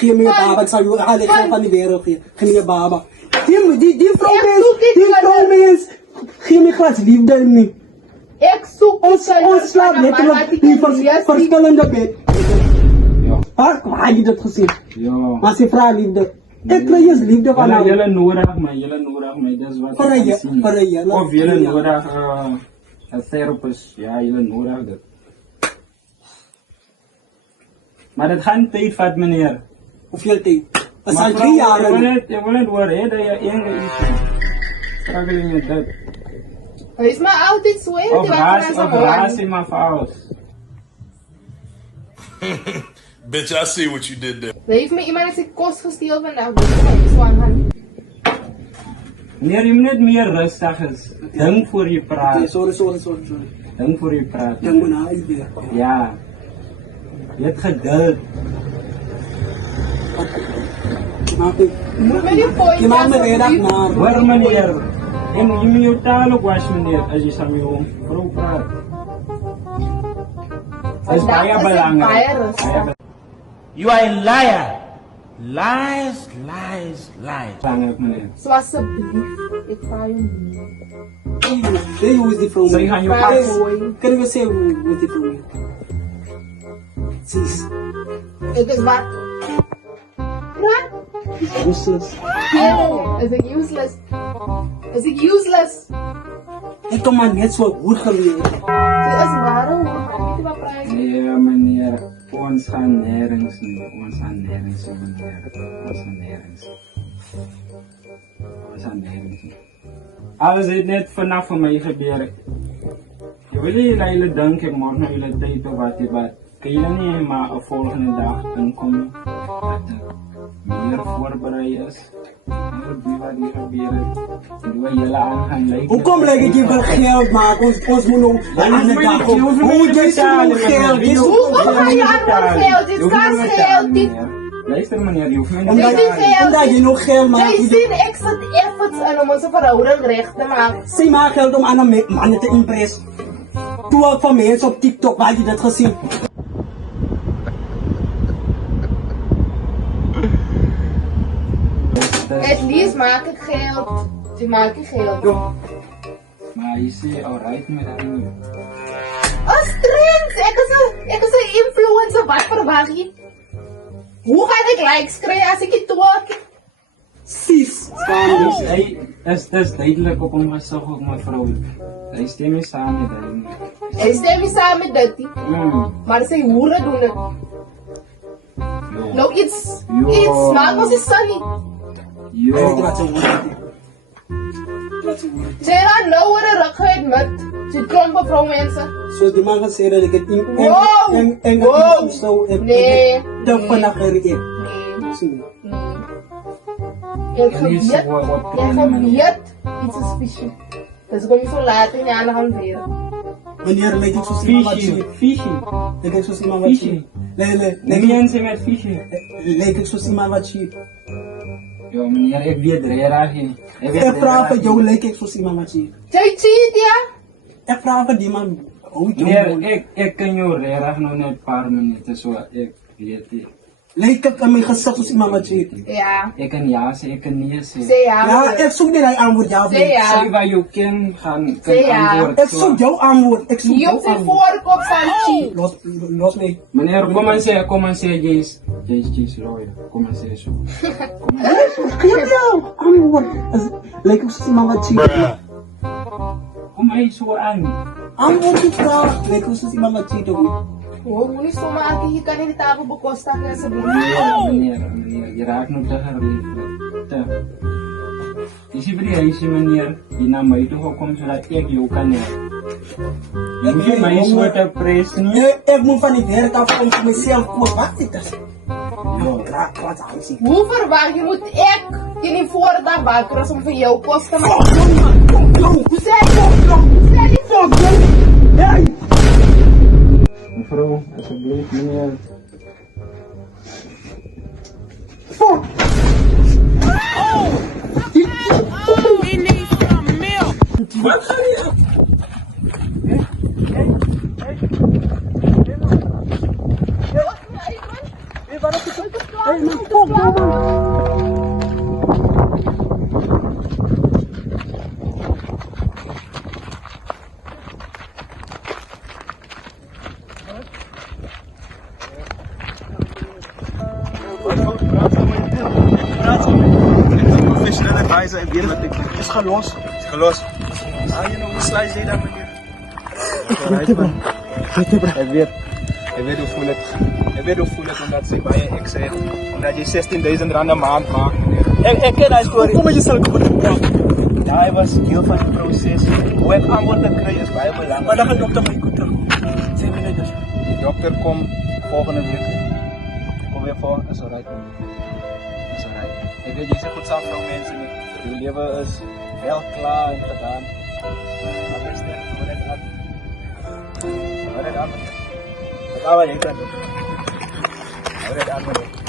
Geef me je baba, ik zal je alle geld van die wereld geven. Geef me je baba. Die vrouwmens. Geef me glas liefde niet. Ik zoek Ons slaap letterlijk die verschillende bed. Waar had je dat gezien? Ja. Maar ze vraagt liefde. Ik krijg je liefde van haar. Jullie nodig mij, dat is wat ik kan zien. Of jullie nodig een therapist, ja, jullie nodig dat. Maar dat gaat tijd vat, meneer. Hoeveel tijd? Dat zijn Maar 3 jaar. je wil niet worden, dat je enige is. Struggling met dat. Hij is maar altijd zo, hè? Of raas in mijn fout. Bitch, I see what you did there. Er heeft me iemand zijn kost gesteeld vandaag. Dus ik zo aan hem. Meneer, je moet niet meer rustig is. Denk voor je praat. Sorry. Denk voor je praat. Ik moet naar huis weer. Ja. Je hebt geduld. Moet me die point Je maakt me redelijk naar. Hoor meneer. En je moet je taal ook was meneer. Als je samen je vrouw praat. Dat is Vandaag bijna is het belangrijk. bijna rustig. You are a liar. Lies. Belangrijk meneer. Zo alsjeblieft. Ik vraag je niet. Hey, hoe is die vrouw? Zeg aan je Vraag pas. je. Kunnen we zeggen hoe is die vrouw? Zie. Het is wat? Praat? Useless. Oh, is ik useless? Is ik useless? Ik kom maar net zo goed geweest. Dit is waarom? Weet je wat praat? Nee meneer. Ons gaan nergens nu. Ons gaan nergens meneer. Ons gaan nergens. Alles is net vanaf van mij gebeurd. Je wil je hele denken, morgen jullie tijd of wat. Kun je niet maar een volgende dag inkomen dat er meer voorbereid is. En wat die gebeurt. En wat jullie aan gaan lijken. Hoe kom ik je veel geld maken? Ons moet nog aan de dag op. Hoe is het nog geld? Hoeveel ga je aan voor geld? Dit is geld. Dit Luister meneer, je hoeft me niet Omdat te betalen. omdat je nog geld maakt. Jij ziet extra efforts aan om onze verhouding recht te maken. Ze maakt geld om andere mannen te impressen. Toen ook van mensen op TikTok, had je dat gezien? Het liefst maak ik geld. Ze maken geld. Maar je ziet alright met dat niet. Als trends, ik is een influencer, wat verwacht je? Hoe ga ik likes krijgen als ik het doe? Sis. Dus hij is duidelijk op een gezicht ook mijn vrouw. Hij stemt me samen met hem. Hij stemt niet samen met dat, maar zij hoeren doen het. Nou, iets smaak was het sunny. Weet je wat Yo. ze moeten? Zij gaan nou worden rugheid met. Ze klompen vrouwmensen. Zoals die man gezegd dat ik het in Wow! en Wow! dat zo heb. Nee. Dat vanaf er ik. Nee. Zie. Ik gebied, iets is fishy. Dus kom je zo laat in je aan de hand weer. Wanneer lijkt ik zo zien wat Fishy. je. Fishy. Lijkt ik zo zien wat je. Fishy. Nee. Mensen met fishy. Lijkt ik zo zien wat je. Yo meneer, ik weet er graag in. Ik vraag van jou, lijkt ik zo zien wat je. Jij cheat, ja? Ik vraag van die man. Hoe je. Meneer, ik ken jou graag nog net een paar minuten zo. Ik weet het. Lijkt ik aan mijn gezicht zo zien wat je. Ja. Ik kan ja zeggen, ik kan nee zeggen. Zeg ja. Ja, ik zoek niet naar je antwoord, ja of Zeg nee. ja. Zeg waar je kan gaan Zeg ja. antwoorden. Ik zoek jouw antwoord. Ik zoek Je jouw op zijn antwoord. voorkop van cheat. Los mee. Meneer, kom en zeg, Jay's lawyer. Kom en zeg zo. Geef jou antwoord. Lijkt ik zo zien wat je. Kom mij zo aan. Antwoord die vraag. Lijkt ik zo zien wat je toch. Oh, moet niet zo maken. Je kan niet de tafel bekostigen alsjeblieft. Meneer, je raakt nog te herleven. Je ziet bij die huisje, meneer, die naar mij toe komt zodat ik jou kan helpen. Je moet mij zo te prijzen nu. Ik moet van die werk afkomen voor mezelf. Wat is dat? Wat aan zien. Hoe verwacht je moet ik je niet voor dat bakken om voor jou kost te maken? Hoe zeg je? Hey! Mevrouw, alsjeblieft, meneer. Fuck! We need some milk. Wat ga je? Hey, Professional advisor, ik weet wat ik is gelos. Is gelos. Ah, je nog een slice deed aan meneer. Hij weet hoe voel het. Hij weet hoe voel het omdat ze bij je ex heeft. Omdat je 16.000 rand een maand maakt meneer. Ik ken die story. Hoe kom je zelf op het praat? Ja, hij was deel van het proces. Hoe het aanbod te krijgen is bij belangrijk. Maar dan gaat de dokter van je goed terug. Zijn we net dus? De dokter komt volgende week. Kom weer voor, is alright. Is alright. Ik weet, je zegt goed samen van mensen. Je leven is wel klaar en gedaan. Maar best, hou net aan. Hou net aan, meneer. Dat gaan we niet doen. Hou net aan, meneer.